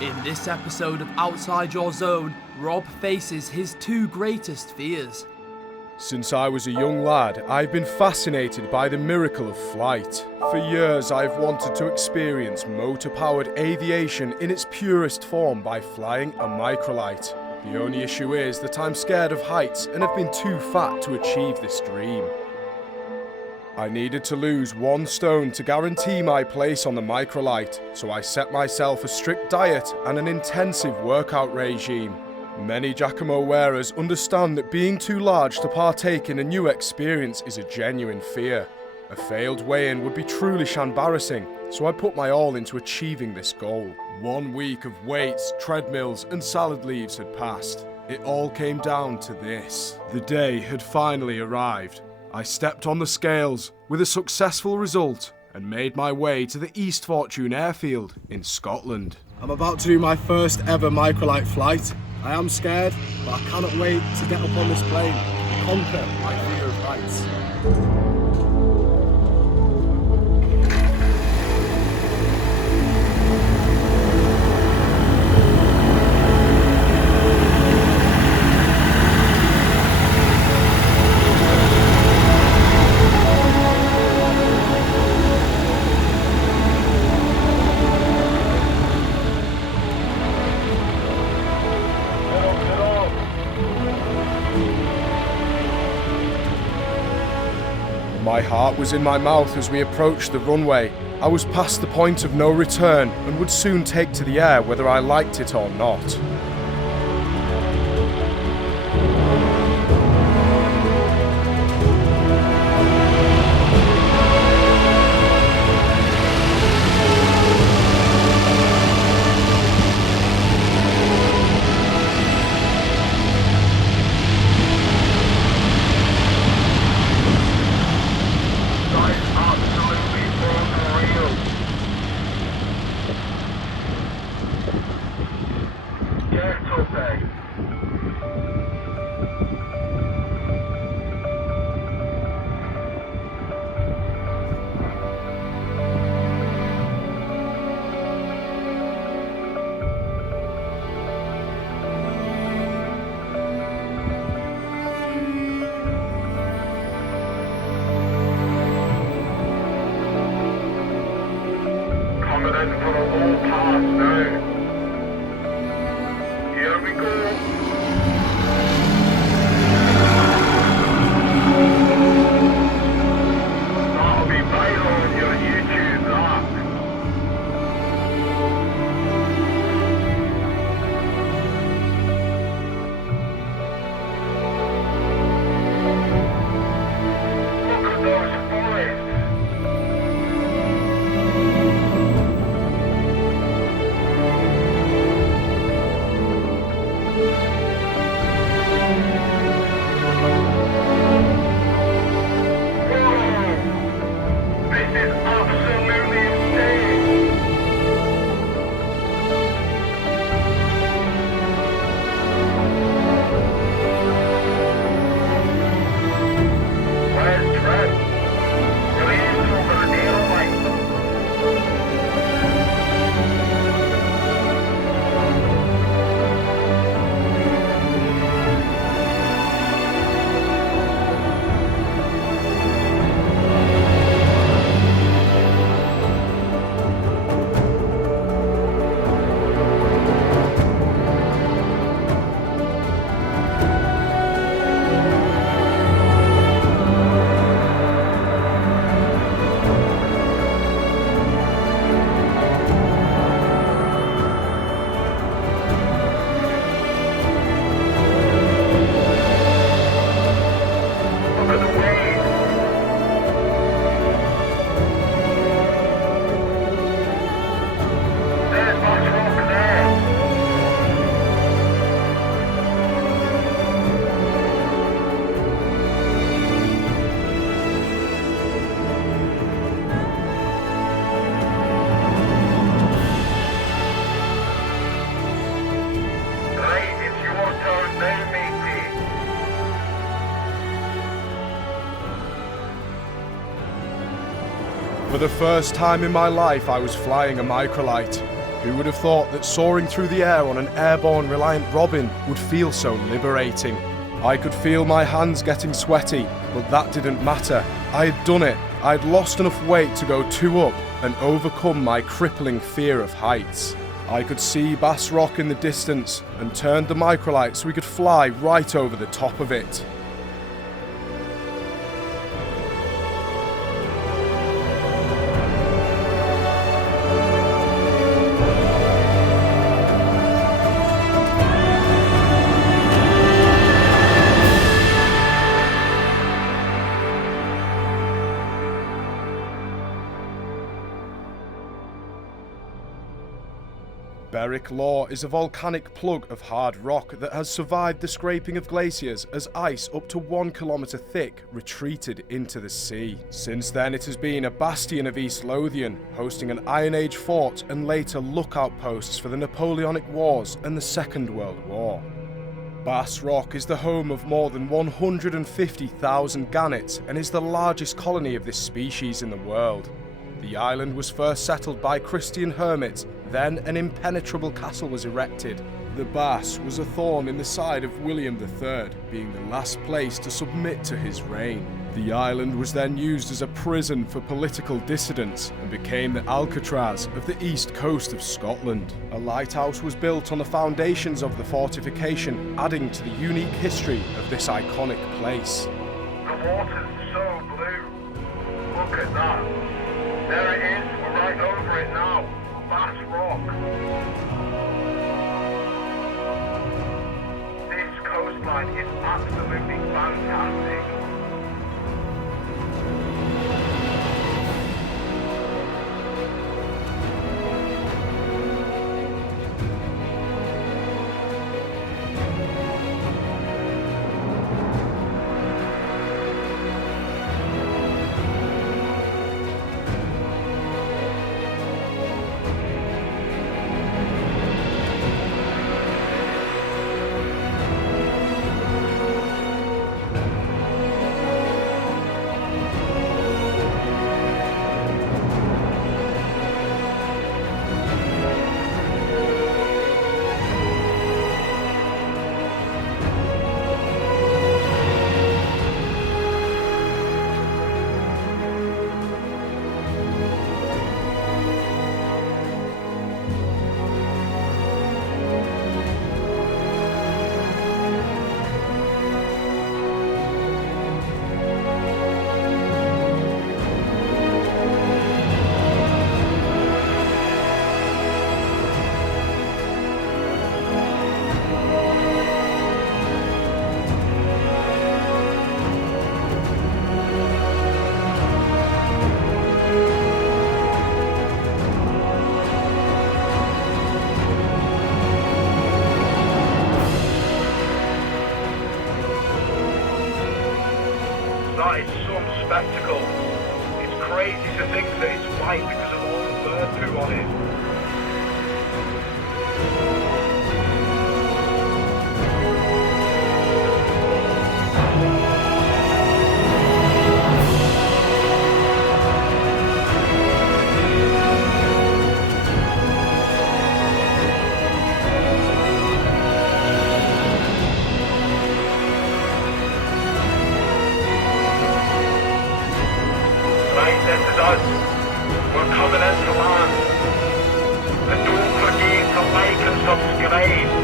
In this episode of Outside Your Zone, Rob faces his two greatest fears. Since I was a young lad, I've been fascinated by the miracle of flight. For years, I've wanted to experience motor-powered aviation in its purest form by flying a Microlight. The only issue is that I'm scared of heights and have been too fat to achieve this dream. I needed to lose 1 stone to guarantee my place on the Microlight, so I set myself a strict diet and an intensive workout regime. Many Giacomo wearers understand that being too large to partake in a new experience is a genuine fear. A failed weigh-in would be truly embarrassing, so I put my all into achieving this goal. 1 week of weights, treadmills and salad leaves had passed. It all came down to this. The day had finally arrived. I stepped on the scales with a successful result and made my way to the East Fortune airfield in Scotland. I'm about to do my first ever Microlight flight. I am scared, but I cannot wait to get up on this plane and conquer my fear of heights. My heart was in my mouth as we approached the runway. I was past the point of no return and would soon take to the air whether I liked it or not. Coming in for a low pass now. Here we go. That'll be viral on your YouTube, that. Look at those forests. For the first time in my life, I was flying a Microlight. Who would have thought that soaring through the air on an airborne reliant Robin would feel so liberating? I could feel my hands getting sweaty, but that didn't matter. I had done it. I had lost enough weight to go 2 up and overcome my crippling fear of heights. I could see Bass Rock in the distance and turned the Microlight so we could fly right over the top of it. Berwick Law is a volcanic plug of hard rock that has survived the scraping of glaciers as ice up to 1 kilometre thick retreated into the sea. Since then it has been a bastion of East Lothian, hosting an Iron Age fort and later lookout posts for the Napoleonic Wars and the Second World War. Bass Rock is the home of more than 150,000 gannets and is the largest colony of this species in the world. The island was first settled by Christian hermits, then an impenetrable castle was erected. The Bass was a thorn in the side of William III, being the last place to submit to his reign. The island was then used as a prison for political dissidents and became the Alcatraz of the east coast of Scotland. A lighthouse was built on the foundations of the fortification, adding to the unique history of this iconic place. The water's so blue. Look at that. There it is. We're right over it now. Bass Rock. This coastline is absolutely fantastic. That is some spectacle. It's crazy to think that it's white because of all the bird poo on it. This is us. We're coming into land. And don't forget to like and subscribe.